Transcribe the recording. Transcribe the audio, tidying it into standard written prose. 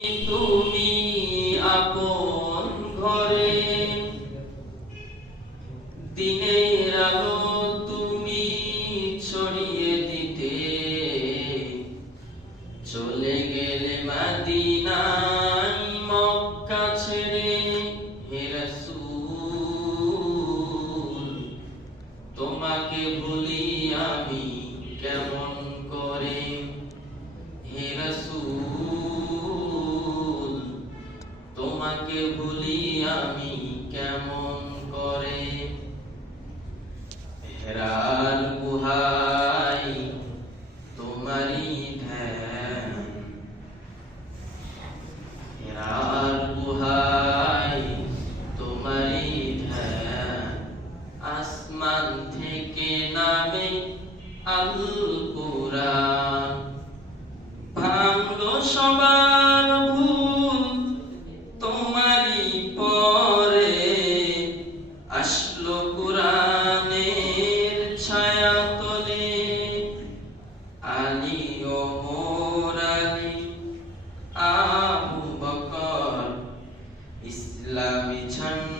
তুমি আপন ঘরে দিনের আলো তুমি ছড়িয়ে দিতে চলে গেলে মদিনায় মক্কা ছেড়ে। হে রাসূল তোমাকে ভুলি আমি কেমন করে। হে রাসূল তোমাকে ভুলি আমি কেমন করে। হেরার গুহায় তোমারই ধ্যান, হেরার গুহায় তোমারই ধ্যান। আসমান থেকে নামে আল কুরআন, ভাঙলো সবার ভুল তোমারই পরে। আসলো কুরআনের ছায়া তলে, আলী ওমর আলী আবু বকর ইসলামী ঝান্ডা